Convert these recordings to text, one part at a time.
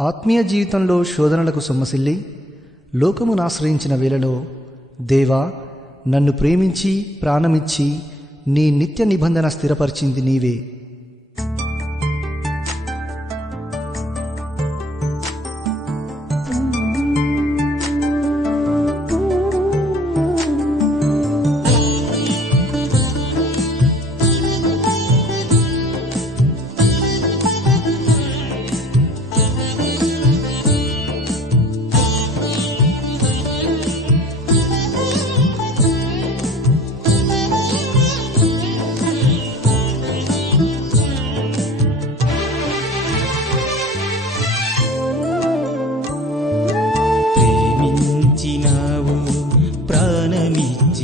ఆత్మీయ జీవితంలో శోధనలకు సొమ్మసిల్లి లోకమును ఆశ్రయించిన వేళలో దేవా నన్ను ప్రేమించి ప్రాణమిచ్చి నీ నిత్య నిబంధన స్థిరపరిచింది నీవే.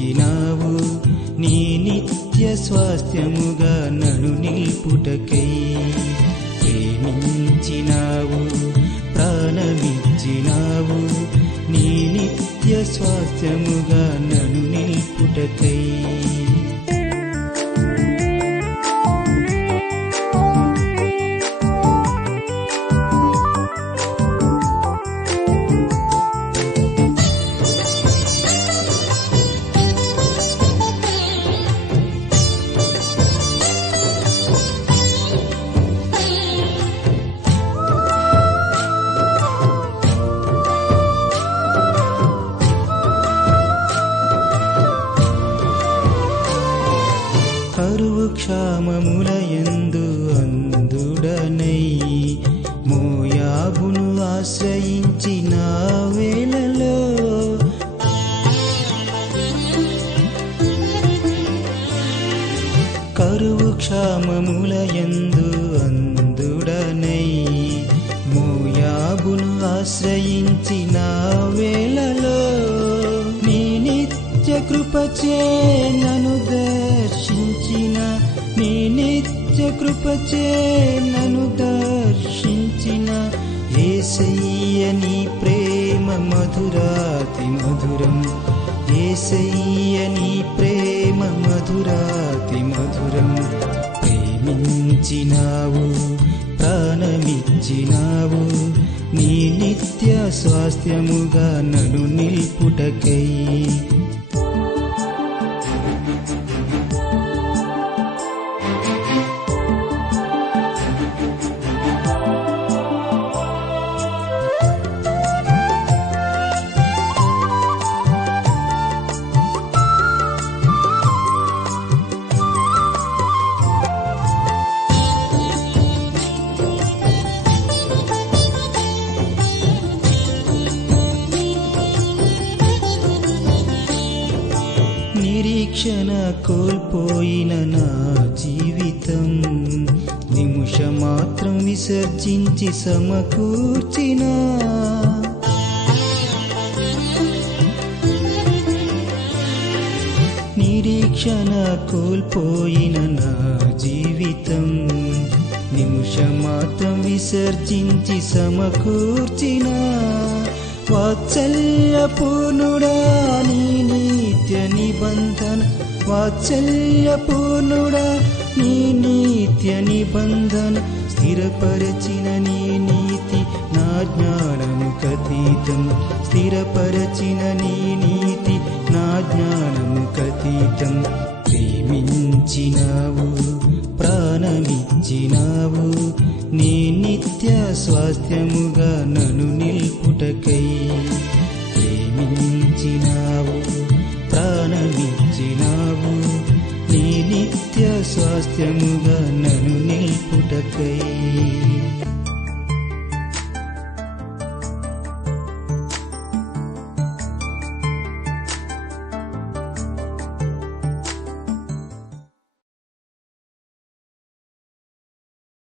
ప్రాణమిచ్చినావు నీ నిత్య స్వాస్థ్యముగా నను నిల్పుటకై ప్రేమించినావు ప్రాణమిచ్చినావు. నీ నిత్య స్వాస్థ్యముగా నను నిల్పుటకై క్షామములయందు అందుడనై మోయాబును ఆశ్రయించిన వేళలో కరువు క్షామములయందు అందుడనై మోయాబును ఆశ్రయించిన వేళలో నీ నిత్య కృపచే కృపచే నను దర్శించిన ఏసయ్య నీ ప్రేమ మధురాతి మధురం. ఏసయ్య నీ ప్రేమ మధురాతి మధురం. ప్రేమించినావు ప్రాణమిచ్చినావు నీ నిత్య స్వాస్థ్యముగా నన్ను నిల్పుటకై నిరీక్షణ కోల్పోయిన నా జీవితం. నిమిష మాత్రం విసర్జించి సమకూర్చిన. నిరీక్షణ కోల్పోయిన నా జీవితం. నిమిష మాత్రం విసర్జించి సమకూర్చిన. వాత్సల్యపూర్ణుడా నీ నిత్య నిబంధన వాత్సల్యపూర్ణుడా నీ నిత్య నిబంధన స్థిరపరచిన నీ నీతి నా జ్ఞానము కతీతం. స్థిరపరచిన నీ నీతి నా జ్ఞానము కతీతం. ప్రేమించినావు ప్రాణమిచ్చినావు నీ నిత్య స్వాస్థ్యముగా నన్ను నిల్పుటకై నిత్యముగా నను నిల్పుటకై